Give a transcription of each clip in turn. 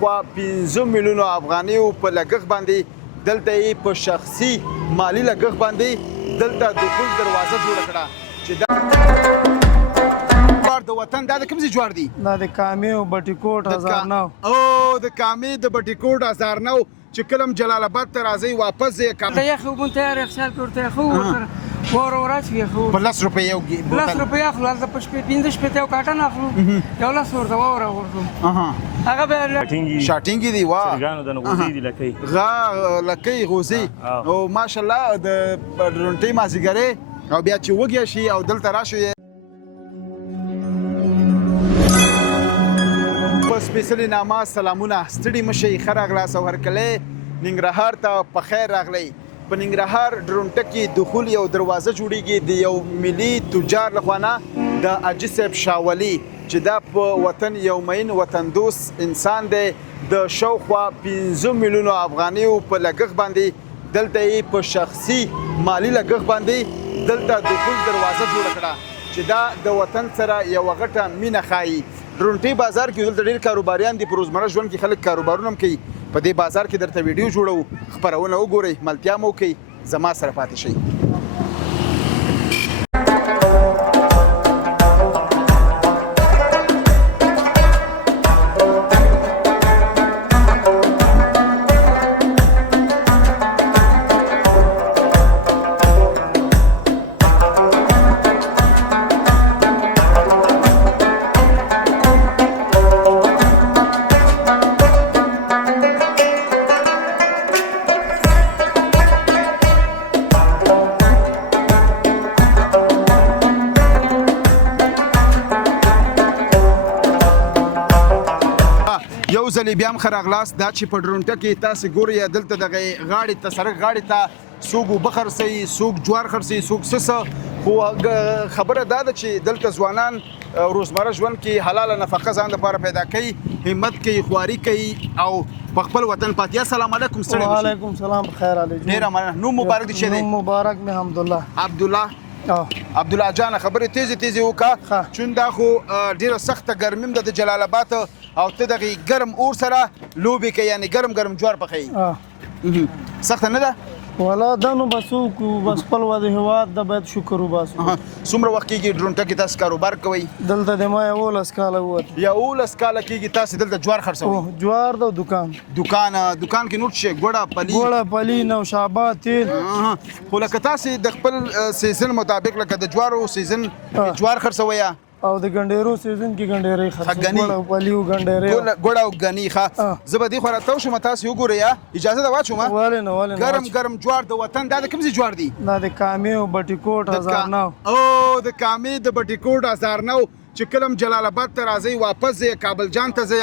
خوا 15 میلیونو افغانیو په لګښت باندې دلته یې په شخصي مالی لګښت باندې دلته دخول دروازه جوړه کړه چې دا جوار د وطن دا د کوم ځای جوار دی؟ دا د کامې او بټي کوټ 1009 او د کامې د بټي کوټ 1009 چې کلم جلال آباد ته راځي واپس ځي ته یې خو مونږ تیار خیال کوته خو ور ورځ وی خو په 10 روپۍ یو بوتل 10 روپۍ اخلو د پښې 15 پته یو کاټن اخلو یو لاس ورته ورغورځو هغه به شاټینګ دی وا ګانو د غوزي دی لکې غا لکې غوزي او ماشاءالله د رونټي مازیګره او بیا چې وګیا شي او دلته راشي په سپیشلی نامه سلامونه ستړي مشي خراغلاس او هرکله ننګرهار ته په خیر راغلی په ننګرهار ډرونټه کې دخول یو دروازه جوړیږي د یو ملي تجار لخوانه د اجي صاحب شاولي چې دا په وطن یو مین وطن دوست انسان دی د شاوخوا 15 میلیونو افغانیو په لګښت باندې دلته یې په شخصي مالی لګښت باندې دلته دخول دروازه جوړه کړه چې دا د وطن سره یو غټه مینه ښایي ډرونټي بازار کې دلته ډېر کاروباریان دي په روزمره ژوند کې خلک کاروبارونه هم کوي په دې بازار کې درته ویډیو جوړو خپرونه وګورئ ملتیا مو کوي زما سره پاتې شئ یو ځلې بیا هم ښه راغلاست دا چې په ډرونټه کې تاسې ګورئ دلته دغه غاړې ته سړک غاړې ته څوک اوبه خرڅوي څوک جوار خرڅوي څوک څه خو خبره دا ده چې دلته ځوانان روزمره ژوند کې حلاله نفقه ځان لپاره پیدا کوي همت کوي خواري کوي او په خپل وطن پاتې السلام علیکم ستړي مشئ وعلیکم السلام بخیر علی ډېره مننه نوم مبارک دي شه دی نوم مبارک مې حمدالله عبدالله جان خبرې تیزې وکړه چون دا خو ډېره سخته ګرمي ده د جلال آباد او ته دغه ګرم اور سره لوبې کوي یعنې ګرم جوار پخوي سخته نه ده ولا دا نو بسو کو بس خپل د هیواد د باید شکر وباسو څومره وخت کېږي ډرونټه کې تاسو کاروبار کوئ دلته د ما 11 کاله ووت 11 کاله کېږي تاسو دلته جوار خرڅوئ جوار د دکان کې نوټ شي ګوړه پلی نو شابه تیل خو لکه تاسو د خپل سیزن مطابق لکه د جوارو سیزن جوار خرڅوئ او د ګنډېرو سیزن کې ګنډېرې خرڅوي ګوړه پلیو ګنډېرې ګوړه او غنی ښه زه به دې خو راته شم تاسو وګورئ اجازه ده واچوم ګرم جوار د وطن دا د کوم ځای جوار دی دا د کامې او بټي کوټ 1009 او د کامې د بټي کوټ 1009 چې کلم جلال آباد ته راځي واپس ځي کابل جان ته ځي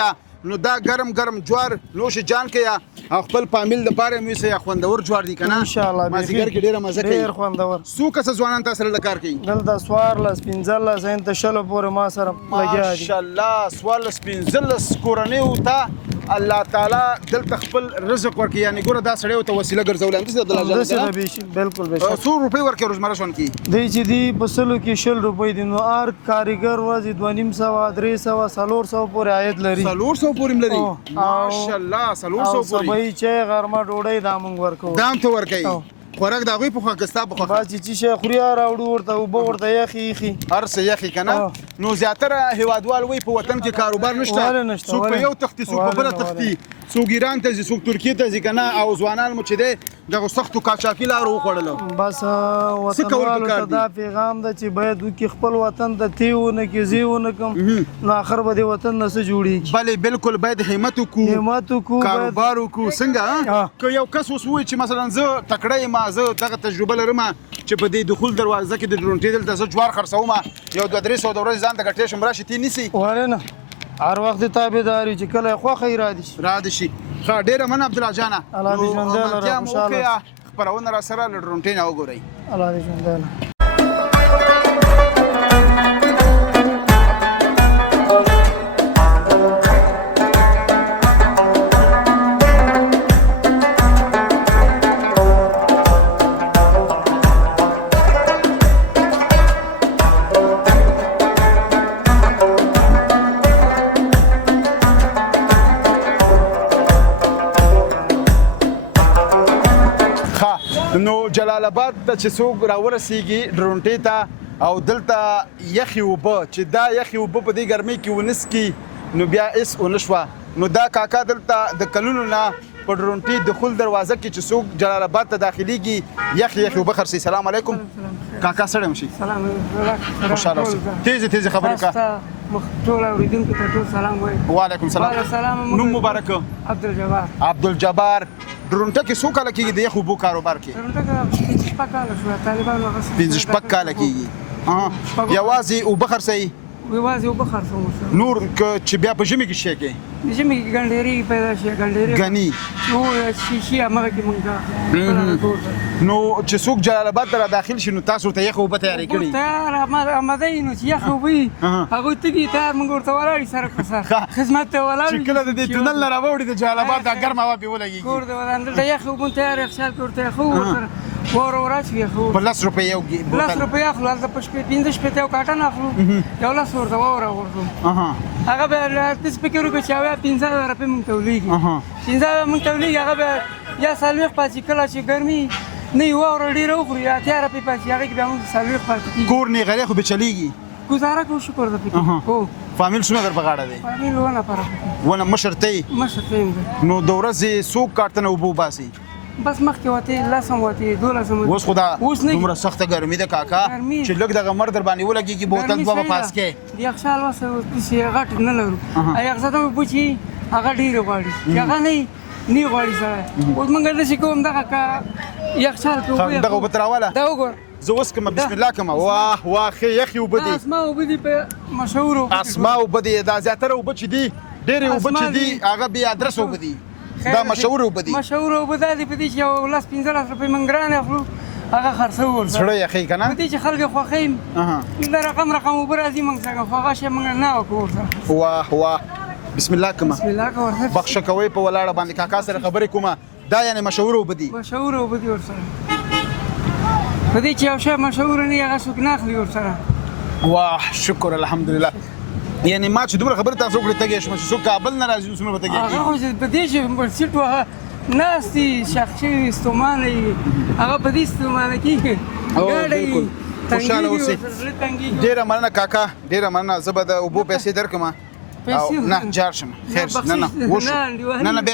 نو دا ګرم جوار نوش جان کې او خپل فامیل لپاره مې سه خوندور جوار دي کنه ان شاء الله ما زیګر کې ډیره مزه کوي ډیر خوندور سو کس ځوانان تاسو سره کار کوي دلته سوار لاس 15 سنت شل پورې ما سره لګیا دي ماشاء الله سوار لاس 15 کورنۍ او ته الله تعالی دلته خپل رزق ورکړي یعنی ګوره دا سړی او ته وسیله ګرځول هم د الله جل بالکل به 100 روپۍ ورکړي روزمره شون کې دی چې دی په سلو کې 100 روپۍ دي نو ار کاریګر ورځ 250 300 400 پورې عاید لري 400 پورې لري ماشاء الله 400 پورې سبای چې غرمه ډوډۍ دامنګ ورکو دام ته ورکړي خوراک دا غوي په خاکستا په خاکستا باز چې شي خوریا راوړو ورته او ورته یخي هر څه یخي کنه نو زیاتره هوادوال وي په وطن کې کاروبار نشته څوک په یو تختی څوک په بل تختی څوک ایران ته ځي څوک ترکیه ته ځي کنه او ځوانان مو چې دی دغه سختو قاچاقي لارو وخوړلو بس وطنوالو ته دا پیغام ده چې باید وکړي خپل وطن ته تیونه کې زیونه کوم نو اخر به د وطن نه څه جوړیږي بله بالکل باید همت وکړو کاروبار وکړو څنګه که یو کس اوس ووایي چې مثلا زه تکړه یم زه دغه تجربه لرم چې په دې دخول دروازه کې د ډرونټې دلته زه جوار خرڅوم یو 2-300 د ورځې ځان ته ګټې شم راشي تی نیسي ولې نه هر وخت تابعداري چې کله خوښه را دي شي ښه ډېره مننه عبدالله جانه الله دې ژوندی لره خوشحاله خپرونه را سره له ډرونټې نه وګورئ الله دې ژوندی لره نو جلال آباد ته چې څوک راورسیږي ډرونټې ته او دلته یخي اوبه چې دا یخي اوبه په دې ګرمۍ کې ونسکي نو بیا اس ونه شوه نو دا کاکا دلته د کلونو نه په ډرونټې دخول دروازه کې چې څوک جلال آباد ته داخليږي یخي اوبه خرڅي. سلام علیکم کاکا سره مشي. سلام خوشاله اوسه. تیز خبرې کا. ټول اوریدونکو ته ټول سلام وایم. وعلیکم سلام. نوم مبارک. عبدالجبار. ډرونټه کې څو کاله کېږي د یخ اوبو کاروبار کې؟ ډرونټه کې 5 کاله شو. طالبانو هغه 5 کاله کېږي. یوازې اوبه خرڅوي؟ یوازې اوبه خرڅوم. نور چې بیا په ژمي کې شي کې؟ د ژمي کې ګنډېري پیدا شي. ګنډېري غني او شي هغه کې مونږه نو چې څوک جلال آباد ته داخل شي نو تاسو ته یخ اوبه تیاری کړي؟ تیار آماده یې نو چې یخ اوبه هغه تګي تیار مونږ ورته ولاړ سره کوسه خدمت ته ولاړ چې کله د دې تونل نه راوړي د جلال آباد د ګرمه هوا په ولګي کور د ولاندل د یخ اوبه تیار خشال ورته خو ور وراشي خو په 10 روپۍ یو بوتل 10 روپۍ اخلو هلته په شپې 15 شپې یو کاټن اخلو یو لاس ورته ورته هغه به د سپیکر په چاوي 15 روپۍ مونږ تولیږي 15 مونږ تولیږي هغه به یا سالوخ پاتې کله چې ګرمي نه یو اور ډیر وخوري یا تیار په پاتې هغه کې به مونږ سالوخ پاتې کور نه غلې خو به چلیږي گزاره کو شکر د پکې هو فامیل څونه در بغاړه دی؟ فامیل ونه پاره ونه مشرتي نو د ورځې څو کارتنه وبو باسي؟ بس مخکې وته لاسم وته دولسم اوس خدا دومره سخته ګرمي ده کاکا چې لږ دغه مر در باندې ولګيږي بوتل دوه پاس کې دی خیال وسه چې غټ نه لرو ایا غزه ته بوچی هغه ډیر غواړي هغه نه غواړي سره اوس مونږ د شکوم دغه کا یخشال کوو دغه وتراواله دا وګور زه اوس کوم بسم الله کوم واه خې یخي وبدي اسماء وبدي په مشهور اسماء وبدي دا زیاتره وبچ دي ډېر وبچ دي هغه بیا ادرس وبدي دا مشهور وبدي دی په دې چې یو لاس 15 روپۍ منګران اخلو هغه خرڅو ورسره سړی یخي کنه په دې چې خلک خوښیم دا رقم وبرازي موږ څنګه خو هغه شی موږ نه وکړو واه بسم الله کوم بخښه کوي په ولاړه باندې کاکا سره خبرې کومه دا یعنی مشهور وبدي ورسره په دې چې یو شی مشهور نه هغه څوک نه اخلي ورسره واه شکر الحمدلله یعنی ما چې دومره خبره تاسو وکړه تګې شم چې څوک کابل نه راځي څومره به تګې هغه خو په دې چې په سیټ وه ناستي شخصي استعمال هغه په دې استعمال کې ګاډي خوشاله اوسې ډېره مننه کاکا ډېره مننه زه به د اوبو پیسې درکړم نه جار شم خیر نه وشو نه به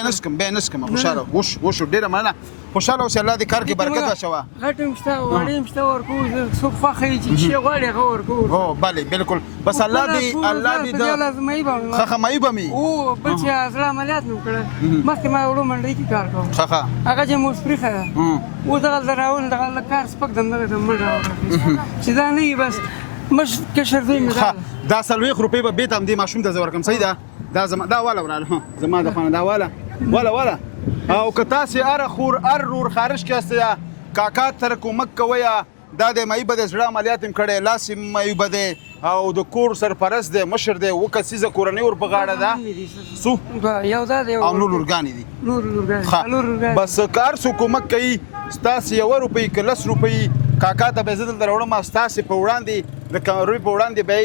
نسکم خوشاله وشو ډېره مننه خوشاله اوسې الله دې کار کې برکت واچوه غټم شته وړم شته ورکو څوک خوښوي چې شی غواړي هغه ورکو هو بله بالکل بس الله دې د لازمي به خخمای به مي او بل چې ازلا عملیات نو کړه مخکې ما وړو منډي کې کار کوم خخه هغه چې موږ پرې خره او دغه دراول دغه کار سپک دمه د منډه چې دا نه بس مش کشر دی مې دا سلويخ روپۍ به بیت هم دی ماشوم ته زور کوم صحیح ده دا زما دا والا وراله زما د خانه دا والا او که تاسې اره خور ار رور خارج کېسته کاکا تر کومک کوی دا د مای بده زړه عملیات هم کړی لاس مای بده او د کور سرپرست دی مشر دی و کسیزه کورنۍ ور بغاړه ده سو یو دا دی او نور لورګانی دي نور بس کار سو کومک کوي ستاسې 1 روپۍ که 10 روپۍ کاکا ته به زه دلته راوړم ستاسې په وړاندې د کاروي په وړاندې به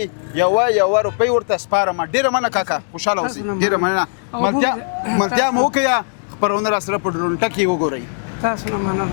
یوه روپۍ ورته سپارم ډېره مننه کاکا خوشحاله اوسئ ډېره مننه ملتیا مو وکړه خپرونه راسره په ډرونټه کې وګورئ تاسو نه مننه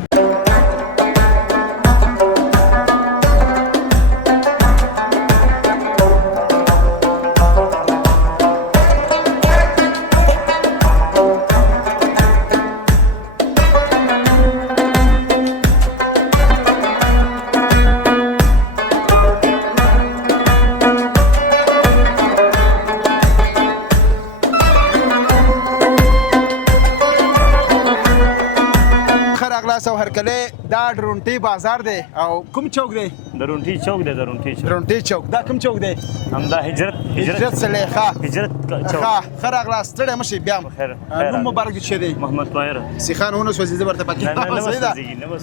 سو هرکله دا ډرونټي بازار دی او کوم چوک دی درونټي چوک دا کوم چوک دی همدا هجرت سلیخا هجرت چوک خیر اغلا ستړی مشي بیا نوم مبارک دې شه دی محمد طاهر سیخان ونه سوځي زبرته پکې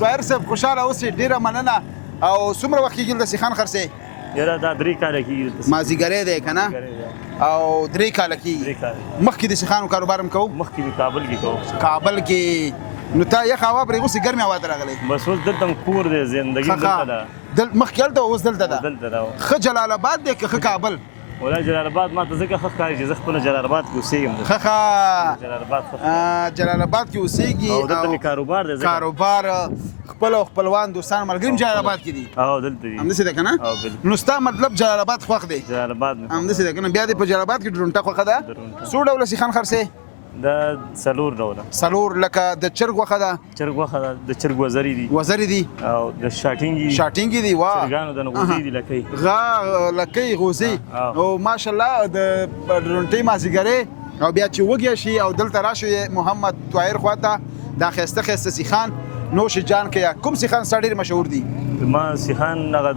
طاهر صاحب خوشاله اوسئ ډیره مننه او څومره وخت کېږي د سیخان خرڅې یاره دا 3 کاله کېږي مازیګری دی که نه او 3 کاله کېږي مخکې د سیخانو کاروبار هم کوو مخکې کابل کې کوو کابل کې نو تا یخ هوا پرې اوس ګرمې هوا ته راغلی بس اوس دلته کور دی زندګي دلته ده مخکې هلته اوس دلته ده ښه جلال آباد دی که ښه کابل ولا جلال آباد ما ته ځکه ښه ښکاري چې زه خپله جلال آباد کې اوسېږم. ښه جلال آباد ښه جلال آباد کې اوسېږي او دلته مې کاروبار دی ځکه. کاروبار خپل او خپلوان دوستان ملګري جلال آباد کې دي. او دلته دي. همداسې ده که نه؟ او بالکل. نو ستا مطلب جلال آباد خوښ دی؟ جلال آباد مې همداسې ده که نه؟ بیا دې په جلال آباد کې ډرونټه خوښه ده؟ څو ډوله سیخان خرڅې؟ دا څلور ډوله. څلور لکه د چرګ غوښه ده؟ چرګ غوښه ده، د چرګ وزري دي، وزرې دي او د شاټینګي شاټینګې دي. واه چرګانو د نغوزي دي لکۍ لکۍ غوزي او ماشاءالله د ډرونټۍ مازدیګرې او بیا چې وږی شي او دلته راشي محمد طاهر خواته دا ښایسته ښایسته سیخان نوش جان کې کوم سیخان ستا ډېر مشهور دي؟ ما سیخان هغه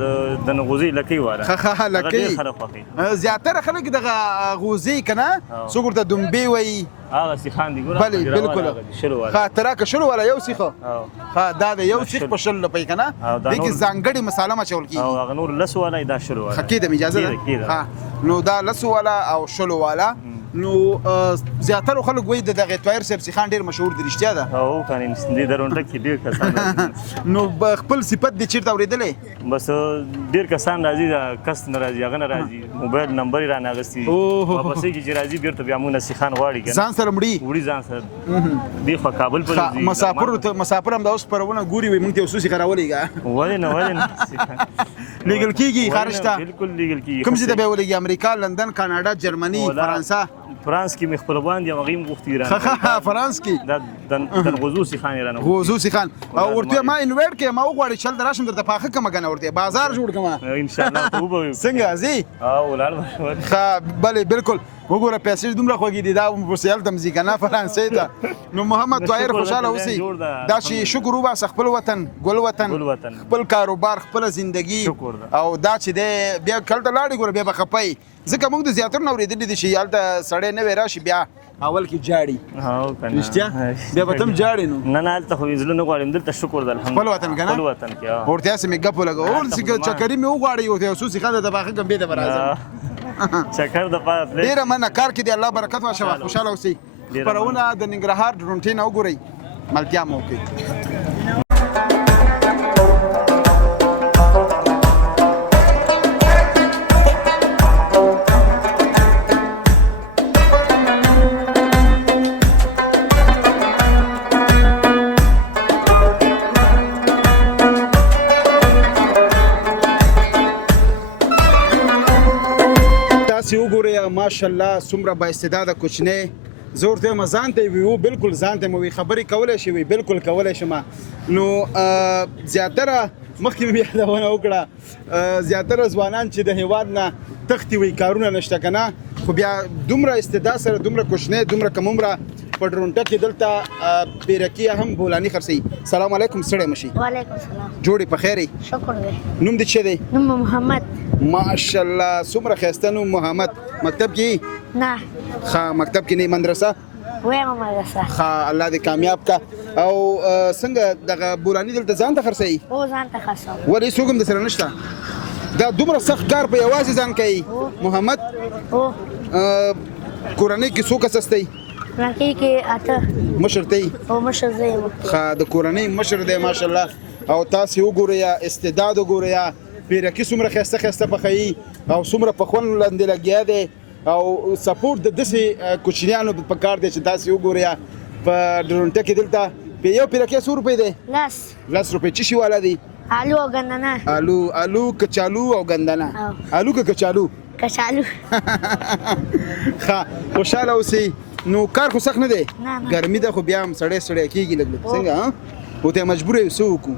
د نغوزي لکۍ والا ښه لکۍ ډېر خلک خوښوي. زیاتره خلک دغه غوزي که نه څوک ورته دومبې وایي. هغه سیخان دي ګوره. بلې بالکل. ښه ته راکړه شل والا یو سیخه. ښه دا د یو سیخ په 100 روپۍ که نه؟ دې کې ځانګړې مساله اچول کېږي. او هغه نور 10 والا دا 100 والا. ښه کېدم اجازه ده؟ نو دا 10 والا او 100 والا نو زیاتره خلک وایي د دغه طاهر صاحب سیخان ډېر مشهور دي. رښتیا ده؟ او کنه دې درونټه کې ډېر کسان راځي. نو خپل صفت دې چیرته اورېدلی؟ بس ډېر کسان راځي، دا کس نه راځي، هغه نه راځي، موبایل نمبر یې رانه اخیستی. واپس یې چې راځي بېرته بیا موږ نه سیخان غواړي که نه ځان سره مړي وړي ځان سره دې خوا کابل پورې ځي. مسافر هم دا اوس خپرونه ګوري وایي موږ ته یو څو سیخه راولېږه. ولې نه لیږل کېږي خارج ته؟ بالکل لیږل کېږي. کوم ځای ته بیا ولېږي؟ امریکا، لندن، کاناډا، جرمني، فرانسه؟ فرانس کې مې خپلوان دي، هغه هم غوښتي ایران. فرانس کې دا د غوزو سیخان یې رانه غوزو سیخان او ورته ما انویټ کړې ما وغواړې چل ته راشم درته پاخه کړمه که نه ورته بازار جوړ کړمه انشاءالله. ته وبه څنګه ځې؟ ولاړ به. ښه بلې بالکل. وګوره پیسې دومره خوږې دي دا ورپسې هلته م ځي که نه فرانسې ته. نو محمد طاهر خوشحاله اوسئ دا چې شکر وباسه خپل وطن ګل وطن خپل کاروبار خپله زندګي او دا چې دی بیا کله ته لاړې ګوره بیا به خفه ځکه موږ د زیاترو نه اورېدلي دي چې هلته سړی نوی راشي بیا اول کې جاړي. رښتیا بیا به ته هم جاړې نو؟ نه هلته خو زړه نه غواړم، دلته شکر ده الحمدلله. خپل وطن که نه؟ خپل وطن کې ورته هسې مې ګپ ولګوه اور چکري مې وغواړي ورته یو څو سیخه درته پاخه کړم بیا ته به راځم. چکر د پاره ډېره مننه کار کې دی الله برکت واچوه خوشحاله اوسئ. خپرونه د ننګرهار ډرونټې نه وګورئ ملتیا مو وکړئ. ماشاءالله څومره با استعداده کوچنی زه ورته وایم ځان ته یې وي بالکل ځان ته مې وي خبرې کولی شي وي بالکل کولی شم. نو زیاتره مخکې مې یادونه وکړه زیاتره ځوانان چې د هیواد نه تښتي وي کارونه نشته که نه خو بیا دومره استعداد سره دومره کوچنی دومره کم عمره په ډرونټه کې دلته پیرکي هم بولاني خرڅوي. سلام علیکم ستړی مه شي. وعلیکم سلام. جوړې په خیر یې؟ شکر دی. نوم دې څه دی؟ نوم محمد. ماشاءالله څومره ښایسته نوم محمد. مکتب کې نه. ښه مکتب کې نه مدرسه؟ ویمه مدرسه. ښه الله دې کامیاب کا. او څنګه دغه بولاني دلته ځان ته خرڅوي؟ او ځان ته خرڅوم. ولې څوک هم درسره نشته؟ دا دومره سخت کار په یوازې ځان کوي محمد؟ هو. کورنۍ کې څو کس استئ؟ کورنۍ کې 8. مشر ته یې؟ او مشر زه یم. ښه د کورنۍ مشر دی ماشاءالله. او تاسې وګورئ استعداد وګورئ پیرکي څومره ښایسته ښایسته پخوي او څومره په خوند لاندې لګیا دی او سپورټ د داسې کوچنیانو په کار دی چې تاسې وګورئ په ډرونټه کې دلته په یو پیرکي څو روپۍ دی؟ 10 روپۍ. څه شي والا دی؟ آلو او ګندنه. آلو کچالو او ګندنه. آلو که کچالو؟ کچالو. ښه خوشحاله اوسئ. نو کار خو سخت نه دی؟ نه. ګرمي ده خو بیا هم سړی کېږي لږ لږ څنګه ورته مجبور یې څه وکړو؟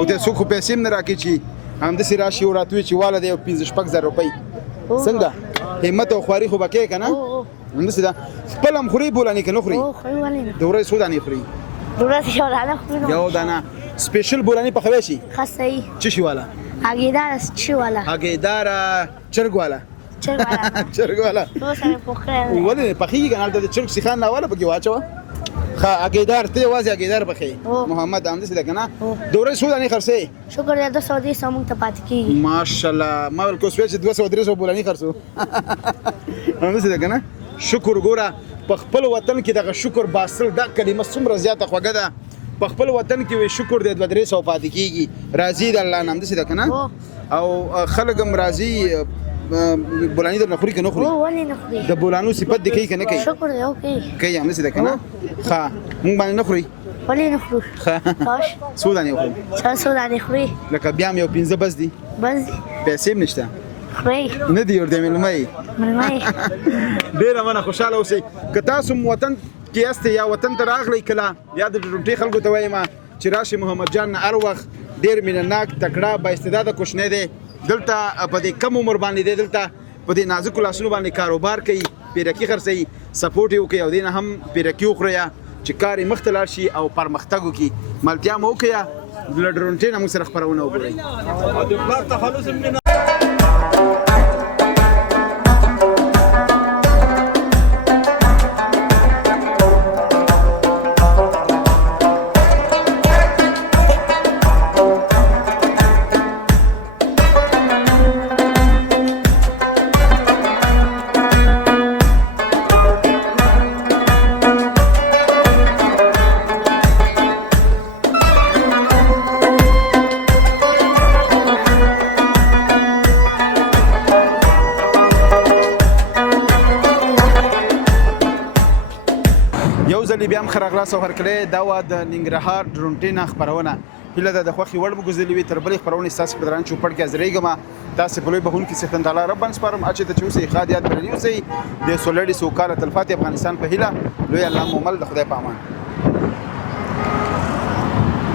ورته څوک خو پیسې هم نه راکړي چې همداسې راشي او راته وایي چې واله دی 15-16 زره روپۍ څنګه همت او خواري خو به کوې که نه؟ همداسې ده. خپل هم خورئ بولاني که نه خورئ؟ خوري ولې نه. د ورځې څو دانې خورئ؟ د ورځې یو دانه خوري. یو دانه. سپیشل بولاني پخوی شي؟ ښه صحیح. څه شي والا؟ هګیداره څه والا؟ هګیداره چرګ والا؟ چرګ والا. ټول سره پوخ کړی. ولې پخېږي که نه هلته د چرګ سیخان راواله پکې واچوه. ښه هګیدار ته یوازې هګیدار پخې محمد همداسې ده که نه؟ د ورځې څو دانې خرڅوې؟ شکر دی 200-300 موږ ته پاتې کېږي. ماشاءالله ما ولکه اوس ویل چې 200-300 بولاني خرڅو. همداسې ده که نه؟ شکر ګوره په خپل وطن کې دغه شکر باسل دا کلمه څومره زیاته خوږه ده. په خپل وطن کې وي شکر دی 200-300 پاتې کېږي راضي د الله نه. همداسې ده که نه؟ او خلک هم راضي بولاني در نخوري که نخوري هو ولې نه خوري د بولانو صفت دی کوي که نه کوي شکر دی اوکې کوي همداسې ده که نه ښه مونږ باندې نه خوري ولې نه خورو ښه خوش څو دانې وخورو څو دانې خوري لکه بیا هم یو 15 بس دي بس پیسې هم نشته خوري نه دي ورته مېلمه ملمۍ ډېره مننه خوشحاله اوسئ که تاسو هم وطن کې یاستئ یا وطن ته راغلی کله یا د ډونټۍ خلکو ته وایم چې راشي محمد جان نه هر وخت ډېر مینهناک تکړه با استعداده کوشنی دی دلته په دې کم عمر باندې دی دلته په دې نازکو لاسونو باندې کاروبار کوي پیرکي خرڅوي سپورټ یې وکړئ او دې نه هم پیرکي وخورئ چې کار یې مخته لاړ شي او پرمختګ وکړي ملتیا مو وکړئ له ډونټۍ نه موږ سره خپرونه وګورئ بیا هم ښه راغلاست او هرکلی دا وه د ننګرهار ډرونټۍ نه خپرونه هیله ده د خوښې وړ مو ګرځېدلې وي تر بلې خپرونې ستاسې په درانه چوپړ کې حاضرېږم تاسې په لوی بخښونکي څښتن تعالی رب باندې سپارم اچې ته چې اوسئ ښاد یاد بریالي اوسئ د سولړي سوکاله تلپاتې افغانستان په هیله لوی الله مو مل د خدای په امان